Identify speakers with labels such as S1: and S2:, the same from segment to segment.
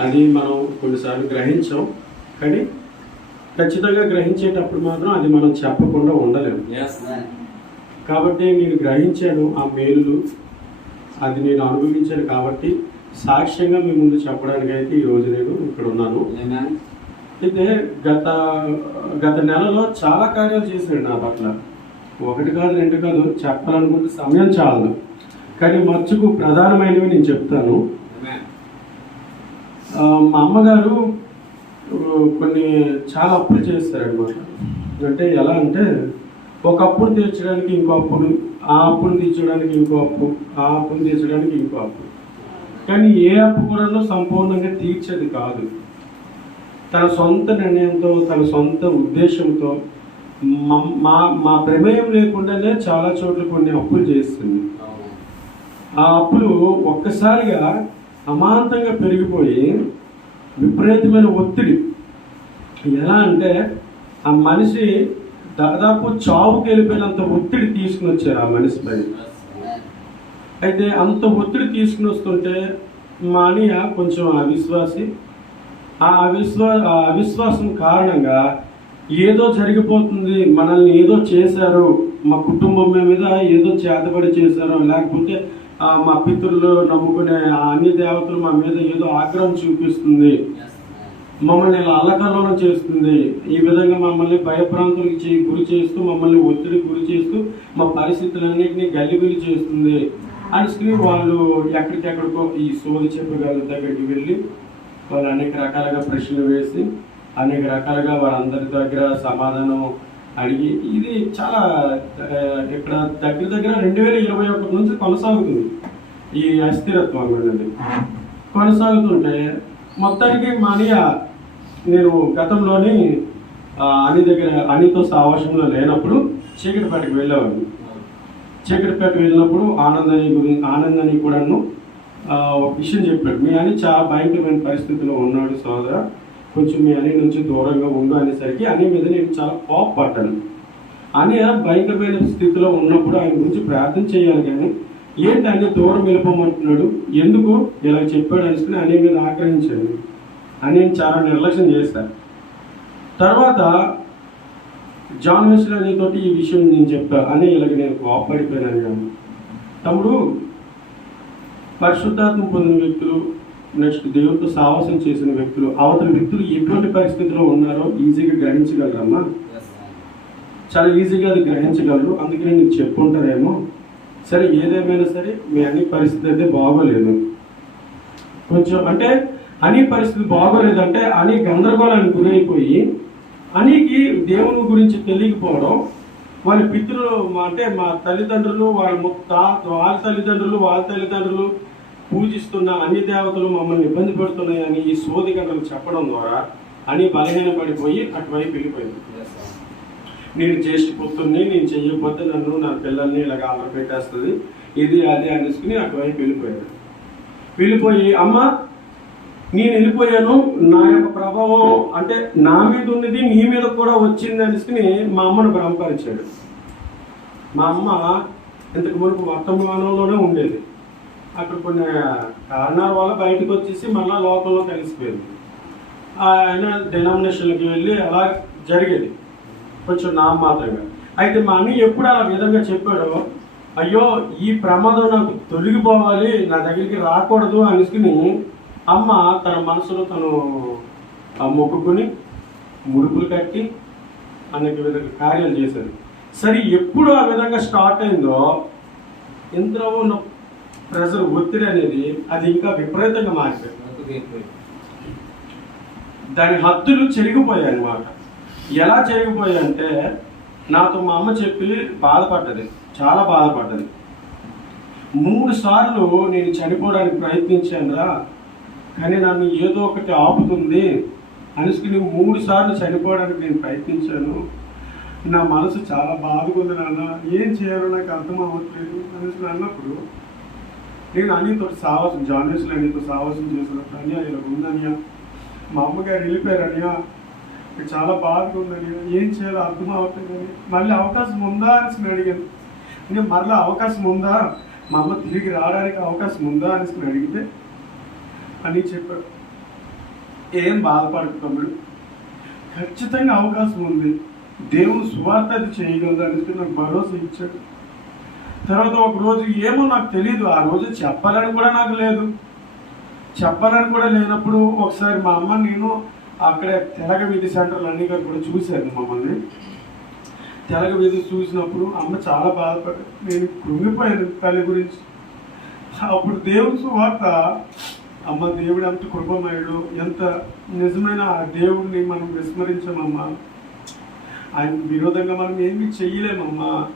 S1: అది మనం కొన్నిసార్లు గ్రహించాం. కానీ ఖచ్చితంగా గ్రహించేటప్పుడు మాత్రం అది మనం చెప్పకుండా ఉండలేము. కాబట్టి నేను గ్రహించాను ఆ మేలులు. అది నేను అనుభవించాను కాబట్టి సాక్ష్యంగా మీ ముందు చెప్పడానికి అయితే ఈరోజు నేను ఇక్కడ ఉన్నాను. అయితే గత గత నెలలో చాలా కార్యాలు చేశాడు నా పట్ల. ఒకటి కాదు రెండు కాదు చెప్పాలనుకుంటే సమయం చాలదు. కానీ మర్చుకు ప్రధానమైనవి నేను చెప్తాను. మా అమ్మగారు కొన్ని చాలా అప్పులు చేస్తారనమాట అంటే ఎలా అంటే ఒక అప్పును తీర్చడానికి ఇంకో అప్పును ఆ అప్పును తీర్చడానికి ఇంకో అప్పు ఆ అప్పును తీర్చడానికి ఇంకో అప్పు. కానీ ఏ అప్పు కూడా సంపూర్ణంగా తీర్చేది కాదు. తన సొంత నిర్ణయంతో తన సొంత ఉద్దేశంతో మా- మా మా ప్రమేయం లేకుండానే చాలా చోట్ల కొన్ని అప్పులు చేస్తుంది. ఆ అప్పులు ఒక్కసారిగా అమాంతంగా పెరిగిపోయి విపరీతమైన ఒత్తిడి. ఎలా అంటే ఆ మనిషి దాదాపు చావుకి వెళ్ళిపోయినంత ఒత్తిడి తీసుకుని వచ్చారు ఆ మనిషి పైన. అయితే అంత ఒత్తిడి తీసుకుని వస్తుంటే మా అనియ కొంచెం అవిశ్వాసి. ఆ అవిశ్వా ఆ అవిశ్వాసం కారణంగా ఏదో జరిగిపోతుంది మనల్ని ఏదో చేశారు మా కుటుంబం మీద ఏదో చేతబడి చేశారు లేకపోతే మా పితృలు నమ్ముకునే ఆ అన్ని దేవతలు మా మీద ఏదో ఆగ్రహం చూపిస్తుంది. మమ్మల్ని ఇలా అల్లకల్లోనం చేస్తుంది. ఈ విధంగా మమ్మల్ని భయభ్రాంతులకు చే గురి చేస్తూ మమ్మల్ని ఒత్తిడి గురి చేస్తూ మా పరిస్థితులన్నింటినీ గల్లిబిలి చేస్తుంది. అనుకుని వాళ్ళు ఎక్కడికెక్కడికో ఈ సోది చెప్పగల దగ్గరికి వెళ్ళి వాళ్ళు అనేక రకాలుగా ప్రశ్నలు వేసి అనేక రకాలుగా వారందరి దగ్గర సమాధానం అడిగి ఇది చాలా ఇక్కడ దగ్గర దగ్గర రెండు వేల ఇరవై ఒకటి నుంచి కొనసాగుతుంది. ఈ అస్థిరత్వం అనేది. కొనసాగుతుంటే మొత్తానికి మా నేను గతంలోని అని దగ్గర అనితో సావాసంలో లేనప్పుడు చీకటిపేటకి వెళ్ళేవాడిని. చీకటిపేట వెళ్ళినప్పుడు ఆనందని గురించి ఆనందని కూడాను ఒక విషయం చెప్పాడు. మీ అని చాలా భయంకరమైన పరిస్థితిలో ఉన్నాడు సోదర. కొంచెం మీ అని నుంచి దూరంగా ఉండు అనేసరికి అనే మీద నేను చాలా కోపపడ్డాను. అని భయంకరమైన స్థితిలో ఉన్నప్పుడు ఆయన గురించి ప్రార్థన చేయాలి కానీ ఏంటి అన్ని దూరం వెళ్ళిపోమంటున్నాడు? ఎందుకు? ఇలా చెప్పాడు అనుకుని అనే మీద ఆగ్రహించాడు. అని చాలా నిర్లక్ష్యం చేశాను. తర్వాత జాన్ వెస్లీ తోటి ఈ విషయం నేను చెప్పా. అని ఇలాగ నేను కోపడిపోయాను కానీ. తమ్ముడు పరిశుద్ధాత్మ పొందిన వ్యక్తులు నెక్స్ట్ దేవుడితో సావాసం చేసిన వ్యక్తులు అవతల వ్యక్తులు ఎటువంటి పరిస్థితిలో ఉన్నారో ఈజీగా గ్రహించగలరమ్మా? చాలా ఈజీగా అది గ్రహించగలరు. అందుకని నీకు చెప్పుంటారేమో సరే ఏదేమైనా సరే మీ అన్ని పరిస్థితి అయితే బాగోలేదు. కొంచెం అంటే అని పరిస్థితి బాగోలేదంటే అని గందరగోళానికి గురైపోయి అనికి దేవుని గురించి తెలియకపోవడం వాళ్ళ పితృలు మా- అంటే మా తల్లిదండ్రులు వాళ్ళ ముక్త వాళ్ళ తల్లిదండ్రులు వాళ్ళ తల్లిదండ్రులు పూజిస్తున్న అన్ని దేవతలు మమ్మల్ని ఇబ్బంది పెడుతున్నాయని ఈ సోది గంటలు చెప్పడం ద్వారా అని బలహీనపడిపోయి అటువైపు వెళ్ళిపోయింది. నేను చేసి పుత్రుని నేను చెయ్యకపోతే నన్ను నా పిల్లల్ని ఇలాగ ఆంధ్ర పెట్టేస్తుంది. ఇది అది అనేసుకుని అటువైపు వెళ్ళిపోయాడు. వెళ్ళిపోయి అమ్మ నేను వెళ్ళిపోయాను. నా యొక్క ప్రభావం అంటే నా మీద ఉన్నది నీ మీద కూడా వచ్చింది అనేసుకుని మా అమ్మను భ్రమపరిచాడు. మా అమ్మ ఇంతకు మునుపు వర్తమానంలోనే ఉండేది. అక్కడ కొన్ని కారణాల వల్ల బయటకు వచ్చేసి మళ్ళీ లోకంలో కలిసిపోయింది. ఆయన డినామినేషన్కి వెళ్ళి అలా జరిగేది. కొంచెం నా మాత్రంగా అయితే మా అన్నయ్య ఎప్పుడు అలా విధంగా చెప్పాడో అయ్యో ఈ ప్రమాదం నాకు తొలగిపోవాలి నా దగ్గరికి రాకూడదు అనుకుని అమ్మ తన మనసులో తను ఆ మొక్కుకుని ముడుపులు కట్టి అనేక విధంగా కార్యాలు చేశారు సరే ఎప్పుడు ఆ విధంగా స్టార్ట్ అయిందో ఇందులో ప్రజలు ఒత్తిడి అనేది అది ఇంకా విపరీతంగా మారిపోయింది. దాని హద్దులు చెరిగిపోయాయి అన్నమాట. ఎలా చెరిగిపోయాయి అంటే నాతో మా అమ్మ చెప్పి బాధపడ్డది చాలా బాధపడ్డది. మూడు సార్లు నేను చనిపోవడానికి ప్రయత్నించానురా కానీ నన్ను ఏదో ఒకటి ఆపుతుంది అనుసుకుని మూడు సార్లు చనిపోవడానికి నేను ప్రయత్నించాను. నా మనసు చాలా బాధగా ఉంది నాన్న. ఏం చేయాలో నాకు అర్థం అవ్వట్లేదు అనేసి అన్నప్పుడు నేను అన్నితో సాహసం జాన్వేస్లో అన్నితో సాహసం చేసినప్పుడు అనియా ఇలా ఉందనియా? మా అమ్మగారు వెళ్ళిపోయారనియా? చాలా బాధగా ఉందని ఏం చేయాలో అర్థం అవుతుందని మళ్ళీ అవకాశం ఉందా అని అడిగాను. నేను మళ్ళీ అవకాశం ఉందా? మా అమ్మ తిరిగి రావడానికి అవకాశం ఉందా అని అడిగితే అని చెప్పాడు ఏం బాధపడకు తమ్ముడు. ఖచ్చితంగా అవకాశం ఉంది. దేవుని సువార్త అది చేయగలదు అనేసి నాకు భరోసా ఇచ్చాడు. తర్వాత ఒక రోజు ఏమో నాకు తెలియదు ఆ రోజు చెప్పాలని కూడా నాకు లేదు. చెప్పాలని కూడా లేనప్పుడు ఒకసారి మా అమ్మ నేను అక్కడ తెలగ వీధి సెంటర్లు అన్ని గారు కూడా చూశాను మమ్మల్ని. తెలగ వీధి చూసినప్పుడు అమ్మ చాలా బాధపడి నేను కృంగిపోయాను తల్లి గురించి. అప్పుడు దేవుని సువార్త అమ్మ దేవుడు ఎంత కృపమయుడు ఎంత నిజమైన ఆ దేవుడిని మనం విస్మరించామమ్మా. ఆయన విరోధంగా మనం ఏమీ చెయ్యలేమమ్మా.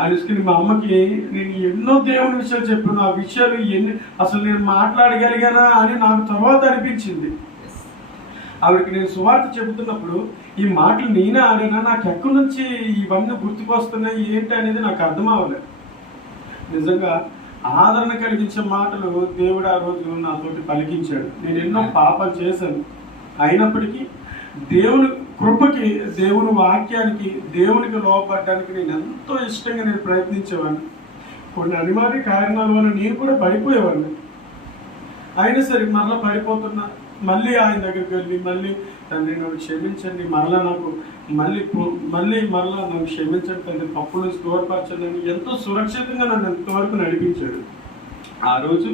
S1: అనుకుని మా అమ్మకి నేను ఎన్నో దేవుని విషయాలు చెప్పాను ఆ విషయాలు ఎన్ని అసలు నేను మాట్లాడగలిగానా అని నాకు తర్వాత అనిపించింది. ఆవిడకి నేను సువార్త చెబుతున్నప్పుడు ఈ మాటలు నేనే ఆడానా? నాకు ఎక్కడి నుంచి ఇవన్నీ గుర్తుకొస్తున్నాయి? ఏంటి అనేది నాకు అర్థం అవ్వలేదు. నిజంగా ఆదరణ కలిగించే మాటలు దేవుడు ఆ రోజు నాతోటి పలికించాడు. నేను ఎన్నో పాపాలు చేశాను. అయినప్పటికీ దేవుని కృపకి దేవుని వాక్యానికి దేవునికి లోపడడానికి నేను ఎంతో ఇష్టంగా నేను ప్రయత్నించేవాడిని. కొన్ని అనివార్య కారణాల వల్ల నేను కూడా పడిపోయేవాడిని. అయినా సరే మరలా పడిపోతున్నా మళ్ళీ ఆయన దగ్గరికి వెళ్ళి మళ్ళీ తండ్రి నన్ను క్షమించండి మరలా నాకు మళ్ళీ మళ్ళీ మరలా నన్ను క్షమించండి తండ్రి పప్పు నుంచి దూరపరచండి అని ఎంతో సురక్షితంగా నన్ను ఎంతవరకు నడిపించాడు. ఆ రోజు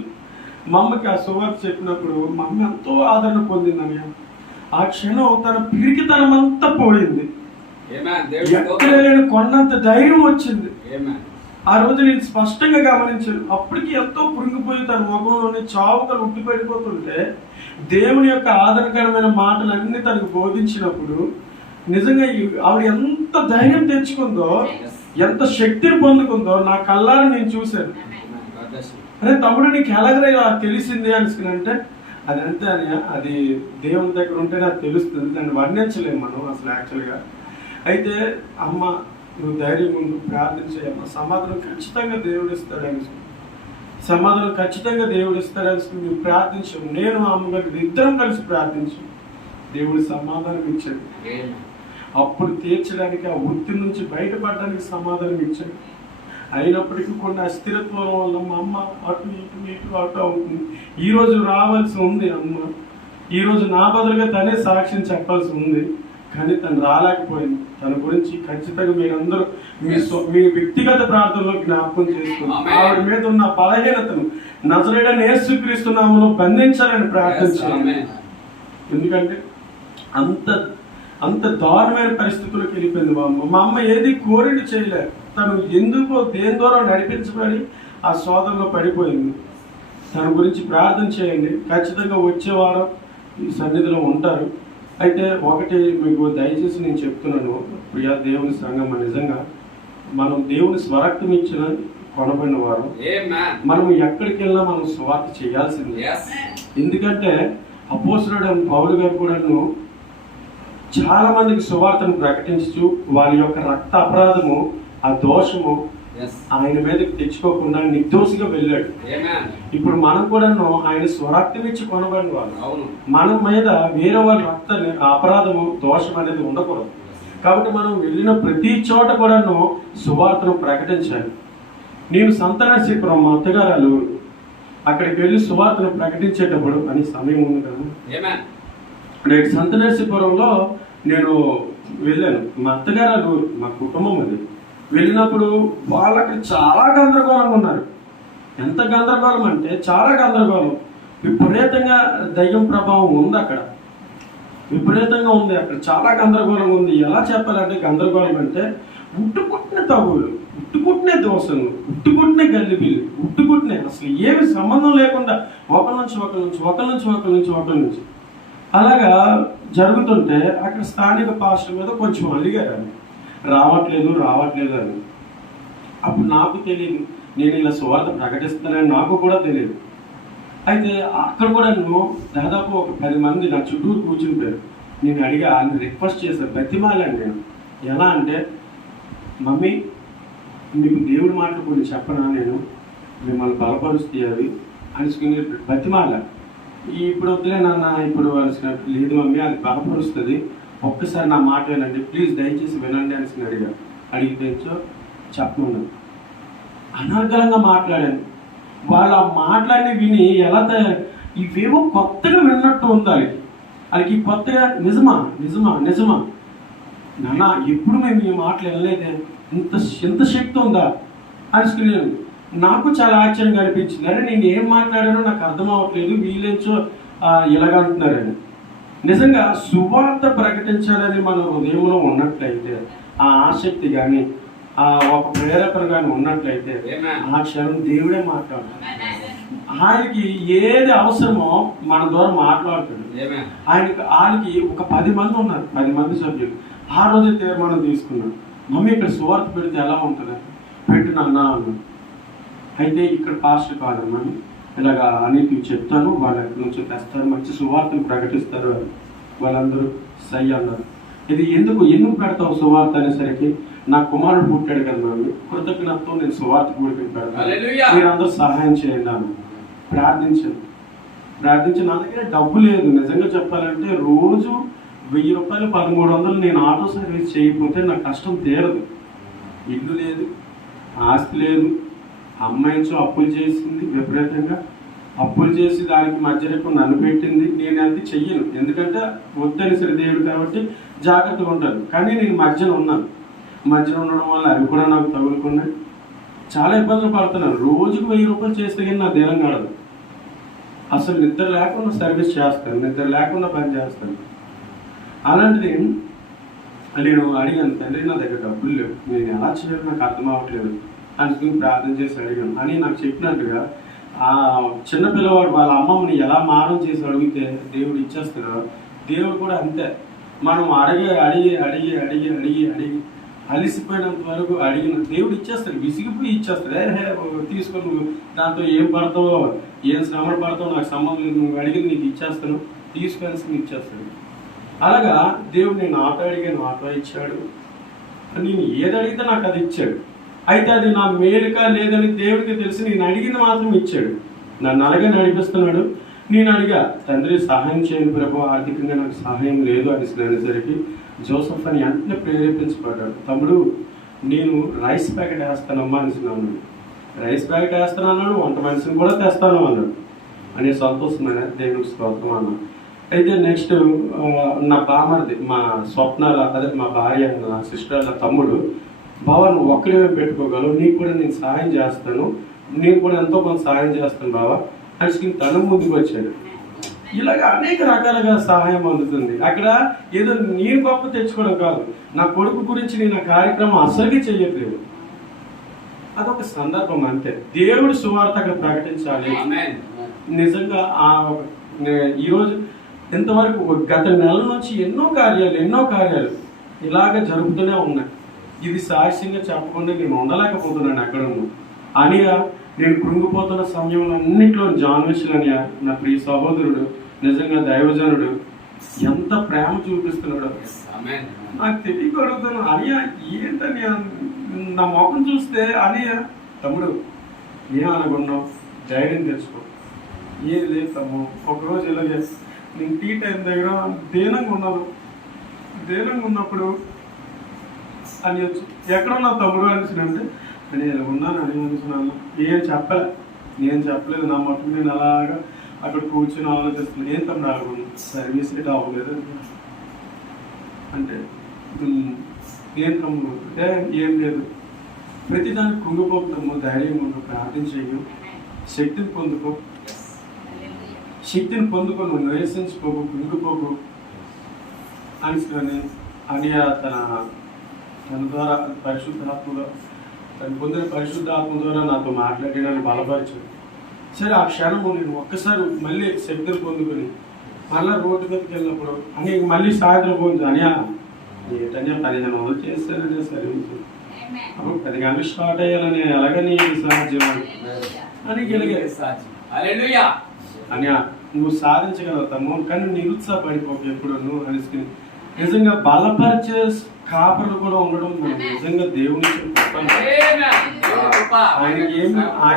S1: మా అమ్మకి ఆ సువార్త చెప్పినప్పుడు మా అమ్మ ఎంతో ఆదరణ పొందిందని ఆ క్షణం తన పిరికితనం అంతా పోయింది ఎక్కడ. లేని కొన్నంత ధైర్యం వచ్చింది. ఆ రోజు నేను స్పష్టంగా గమనించాను. అప్పటికి ఎంతో పురింగిపోయి తన ముఖంలోని చావుకలు ఉట్టి పడిపోతుంటే దేవుని యొక్క ఆదరణకరమైన మాటలన్నీ తనకు బోధించినప్పుడు నిజంగా ఆవిడ ఎంత ధైర్యం తెచ్చుకుందో ఎంత శక్తిని పొందుకుందో నా కళ్ళారా నేను చూశాను. అరే తమ్ముడు నీకు ఎలాగరే ఇలా తెలిసింది అనుకుని అంటే అది అంతే అని అది దేవుని దగ్గర ఉంటే నాకు తెలుస్తుంది దాన్ని వర్ణించలేము మనం అసలు యాక్చువల్గా అయితే అమ్మ నువ్వు ధైర్యం ముందు ప్రార్థించేయమ్మ సమాధానం ఖచ్చితంగా దేవుడు ఇస్తాడు అనుకుని సమాధానం ఖచ్చితంగా దేవుడు ఇస్తాడు అనుకుని మేము ప్రార్థించాము నేను ఆ అమ్మగారు ఇద్దరం కలిసి ప్రార్థించాం దేవుడు సమాధానం ఇచ్చాడు. అప్పుడు తీర్చడానికి ఆ వృత్తి నుంచి బయటపడడానికి సమాధానం ఇచ్చాడు. అయినప్పటికీ కొన్ని అస్థిరత్వం వల్ల మా అమ్మ అటు ఇటు ఇటు అటు అవుతుంది. ఈ రోజు రావాల్సి ఉంది అమ్మ. ఈ రోజు నా బదులుగా తనే సాక్ష్యం చెప్పాల్సి ఉంది. కానీ తను రాలేకపోయింది. తన గురించి ఖచ్చితంగా మీరందరూ మీ మీ వ్యక్తిగత ప్రార్థనలో జ్ఞాపకం చేసుకుని
S2: Amen.
S1: ఆవిడ మీద ఉన్న బలహీనతను నజరేడ నేసుక్రీస్తున్నాములో బంధించాలని
S2: Amen.
S1: ఎందుకంటే అంత అంత దారుణమైన పరిస్థితులకు వెళ్ళిపోయింది మా అమ్మ. మా అమ్మ ఏది కోరిని చేయలేదు. తను ఎందుకో దేని ద్వారా నడిపించబడి ఆ శోధనలో పడిపోయింది. తన గురించి ప్రార్థన చేయండి. ఖచ్చితంగా వచ్చే వారం ఈ సన్నిధిలో ఉంటారు. అయితే ఒకటి మీకు దయచేసి నేను చెప్తున్నాను. ప్రియా దేవుని సంఘం నిజంగా మనం దేవుని స్వరక్తం ఇచ్చిన కొనబడిన వారు. మనం ఎక్కడికి వెళ్ళినా మనం స్వార్థ చేయాల్సిందే. ఎందుకంటే అపోసరుడు పౌలు గారు కూడాను చాలా మందికి సువార్తను ప్రకటించు వాళ్ళ యొక్క రక్త అపరాధము ఆ దోషము. ఆయన మీదకి తెచ్చుకోకుండా నిర్దోషిగా వెళ్ళాడు. ఇప్పుడు మనం కూడాను ఆయన స్వరక్తం ఇచ్చి కొనబడిన వాళ్ళు.
S2: అవును.
S1: మన మీద వేరే వాళ్ళ రక్త అపరాధము దోషం అనేది ఉండకూడదు. కాబట్టి మనం వెళ్ళిన ప్రతి చోట కూడాను సువార్తను ప్రకటించాలి. నేను సంతనశీపురం మా అత్తగారు అక్కడికి వెళ్ళి సువార్తను ప్రకటించేటప్పుడు అని సమయం ఉంది కదా. నేను సంతనర్సీపురంలో నేను వెళ్ళాను. మా అత్తగారు ఊరు మా కుటుంబం అది. వెళ్ళినప్పుడు వాళ్ళు అక్కడ చాలా గందరగోళంగా ఉన్నారు. ఎంత గందరగోళం అంటే చాలా గందరగోళం. విపరీతంగా దయ్యం ప్రభావం ఉంది అక్కడ. విపరీతంగా ఉంది అక్కడ. చాలా గందరగోళంగా ఉంది. ఎలా చెప్పాలంటే గందరగోళం అంటే ఉట్టుకుట్టిన తగులు ఉట్టుకుట్టిన దోశలు ఉట్టుకుట్టిన గల్లిబిల్లు ఉట్టుకుట్టిన అసలు ఏమి సంబంధం లేకుండా ఒకరి నుంచి ఒకరి నుంచి ఒకరి నుంచి ఒకరి నుంచి ఒకరి నుంచి అలాగా జరుగుతుంటే అక్కడ స్థానిక పాస్టర్ మీద కొంచెం అడిగారు అని రావట్లేదు రావట్లేదు అని. అప్పుడు నాకు తెలియదు. నేను ఇలా సువార్త ప్రకటిస్తానని నాకు కూడా తెలియదు. అయితే అక్కడ కూడా నేను దాదాపు ఒక పది మంది నా చుట్టూరు కూర్చుంటారు. నేను అడిగా ఆయన రిక్వెస్ట్ చేశాను. బతిమాలని నేను. ఎలా అంటే మమ్మీ మీకు దేవుడి మాటలు కొన్ని చెప్పనా నేను? మిమ్మల్ని బలపరుస్తాయి అవి అని బతిమాల ఈ ఇప్పుడు వద్దులే నాన్న ఇప్పుడు అనుకున్నట్టు లేదు మమ్మీ అది బలపరుస్తుంది ఒక్కసారి నా మాట వినండి. ప్లీజ్ దయచేసి వినండి అని అడిగా. అడిగితే చెప్పమన్నాను అనర్గళంగా మాట్లాడాను. వాళ్ళు ఆ మాట్లాడి విని ఎలా తయారు ఇవేవో కొత్తగా విన్నట్టు ఉంది వాళ్ళకి వాళ్ళకి కొత్తగా నిజమా నిజమా నిజమా? నాన్న ఎప్పుడు మేము ఈ మాటలు వెళ్ళలేదే ఇంత ఎంత శక్తి ఉందా? అని నాకు చాలా ఆశ్చర్యంగా అనిపించింది. అరే నేను ఏం మాట్లాడానో నాకు అర్థం అవ్వట్లేదు వీలేంచో ఆ, ఇలాగంటున్నారని నిజంగా సువార్త ప్రకటించాలని మన హృదయంలో ఉన్నట్లయితే ఆ ఆసక్తి కానీ ఆ ఒక ప్రేరేపణ కానీ ఉన్నట్లయితే. ఆ క్షణం దేవుడే మాట్లాడతాడు ఆయనకి ఏది అవసరమో మన ద్వారా మాట్లాడుతాడు. ఆయనకి ఆయనకి ఒక పది మంది ఉన్నారు పది మంది సభ్యులు. ఆ రోజే తీర్మానం తీసుకున్నాడు. మమ్మీ ఇక్కడ సువార్త పెడితే ఎలా ఉంటుంది? పెట్టిన అన్నా అన్నాడు. అయితే ఇక్కడ పాస్టర్ కాదమ్మా ఇలాగా అనేది చెప్తాను వాళ్ళ నుంచో తెస్తారు మంచి సువార్తను ప్రకటిస్తారు అని. వాళ్ళందరూ సై అన్నారు. ఇది ఎందుకు ఎందుకు పెడతావు సువార్త అనేసరికి నా కుమారుడు పుట్టాడు కదా కృతజ్ఞతతో నేను సువార్త కూడికి పెడతాను. మీరందరూ సహాయం చేయండి అన్నాను ప్రార్థించాను ప్రార్థించి నా దగ్గర డబ్బు లేదు. నిజంగా చెప్పాలంటే రోజు వెయ్యి రూపాయలు పదమూడు వందలు నేను ఆటో సర్వీస్ చేయకపోతే నా కష్టం తీరదు. ఇల్లు లేదు ఆస్తి లేదు అమ్మాయితో అప్పులు చేసింది విపరీతంగా. అప్పులు చేసి దానికి మధ్యరకు నన్ను పెట్టింది నేను అది చెయ్యను. ఎందుకంటే వద్దని సరి కాబట్టి జాగ్రత్తగా ఉంటాను. కానీ నేను మధ్యన ఉన్నాను. మధ్యన ఉండడం వల్ల అవి కూడా నాకు తగులుకున్నాయి. చాలా ఇబ్బందులు పడుతున్నాను. రోజుకు వెయ్యి రూపాయలు చేస్తే కానీ నా దీనం కాడదు అసలు నిద్ర లేకుండా సర్వీస్ చేస్తాను నిద్ర లేకుండా పని చేస్తాను. అలాంటిది నేను అడిగాను తండ్రి నా దగ్గర డబ్బులు లేవు. నేను ఎలా చేయాలో నాకు అర్థం అవ్వట్లేదు. అందుకని ప్రార్థన చేసి అడిగాను అని నాకు చెప్పినట్టుగా ఆ చిన్న పిల్లవాడు వాళ్ళ అమ్మమ్మని ఎలా మారం చేసి అడిగితే దేవుడు ఇచ్చేస్తున్నాడు దేవుడు కూడా అంతే. మనం అడిగి అడిగి అడిగి అడిగి అడిగి అడిగి అలిసిపోయినంత వరకు అడిగిన దేవుడు ఇచ్చేస్తాడు. విసిగిపోయి ఇచ్చేస్తాడు. హే, తీసుకొని నువ్వు. దాంతో ఏం పడతావో ఏం శ్రమ పడతావో నాకు సంబంధం లేదు. నువ్వు అడిగింది నీకు ఇచ్చేస్తాను. తీసుకొని ఇచ్చేస్తాడు. అలాగా దేవుడు నేను ఆట అడిగాను. ఆట ఇచ్చాడు. నేను ఏది అడిగితే నాకు అది ఇచ్చాడు. అయితే అది నా మేలుక లేదని దేవుడికి తెలిసి నేను అడిగింది మాత్రం ఇచ్చాడు. నన్ను అలాగే నడిపిస్తున్నాడు. నేను అడిగా తండ్రి సహాయం చేయని ప్రభు. ఆర్థికంగా నాకు సహాయం లేదు. అని అనేసరికి జోసఫ్ అని వెంటనే ప్రేరేపించబడ్డాడు. తమ్ముడు నేను రైస్ ప్యాకెట్ వేస్తానమ్మా అనిసినాను. రైస్ ప్యాకెట్ వేస్తాను అన్నాడు. వంట మనిషిని కూడా తెస్తాను అన్నాడు. అనే సంతోషమైన దేవుడికి స్తోత్రం అన్న. అయితే నెక్స్ట్ నా బామర్ది మా స్వప్నాల అదే మా భార్య నా సిస్టర్ నా తమ్ముడు బావా నువ్వు ఒక్కడే పెట్టుకోగలవు. నీకు కూడా నేను సహాయం చేస్తాను. నేను కూడా ఎంతో కొంత సహాయం చేస్తాను బావా. అని తను ముందుకు వచ్చాడు. ఇలాగ అనేక రకాలుగా సహాయం అందుతుంది. అక్కడ ఏదో నేను గొప్ప తెచ్చుకోవడం కాదు. నా కొడుకు గురించి నేను ఆ కార్యక్రమం అసలుగా చెయ్యట్లేదు. అదొక సందర్భం అంతే. దేవుడు సువార్త అక్కడ ప్రకటించాలి. నిజంగా ఆ ఈరోజు ఇంతవరకు గత నెల నుంచి ఎన్నో కార్యాలు ఎన్నో కార్యాలు ఇలాగ జరుగుతూనే ఉన్నాయి. ఇది సాహస్యంగా చెప్పకుండా నేను ఉండలేకపోతున్నాను ఎక్కడ అనియా నేను కృంగిపోతున్న సమయంలో అన్నింటిలో జాన్ నా ప్రియ సహోదరుడు నిజంగా దైవజనుడు ఎంత ప్రేమ చూపిస్తున్నాడు. నాకు తెలియక అడుగుతాను అనియా ఏంటని నా ముఖం చూస్తే అనియా తమ్ముడు ఏం అనుకున్నావు ధైర్యం తెచ్చుకో. ఏం లేదు తమ్ము ఒకరోజు ఇలాగే నేను టీ టైం దగ్గర దీనంగా ఉన్నాను దీనంగా ఉన్నప్పుడు అని ఎక్కడ ఉన్నావు తమ్ముడు? అనేసి అంటే నేను ఇలా ఉన్నాను అని అనుకున్నాను. ఏం చెప్పలే నేను చెప్పలేదు నా మటుకు నేను అలాగా అక్కడ కూర్చొని ఆలోచిస్తున్నాను ఏం తమ్ముడు అనుకున్నాను సర్వీస్ రేట్ అవ్వలేదు అంటే "ఉమ్, ఏం తమ్ముడు? ఏ ఏం లేదు. ప్రతిదానికి కుంగిపోతున్నాము ధైర్యం ఉండు ప్రార్థన శక్తిని పొందుకో. శక్తిని పొందుకో నువ్వు నిరసించుకోకు కుంగిపోకు. అని అని తన తన ద్వారా పరిశుద్ధాత్మలో తను పొందిన పరిశుద్ధాత్మ ద్వారా నాతో మాట్లాడి నన్ను బలపరిచాడు సరే ఆ క్షణము నేను ఒక్కసారి మళ్ళీ శక్తిని పొందుకొని మళ్ళీ రోడ్డు మీదకి వెళ్ళినప్పుడు అని మళ్ళీ సాయంత్రం పోయింది అనియా ఏంటనే పదిహేను వందలు చేస్తానంటే సర్వీస్ అప్పుడు పది గంటలు స్టార్ట్ అయ్యాలని ఎలాగని సాధ్యం అని గెలిగారు
S2: సాక్షి. Hallelujah.
S1: అని నువ్వు సాధించగలవు తమ్ము కానీ నిరుత్సాహపడిపోకు ఎప్పుడు నువ్వు అనేసి నిజంగా బలపరిచే కాపర్లు కూడా ఉండడం నిజంగా దేవుని. ఆయనకి ఏం ఆయన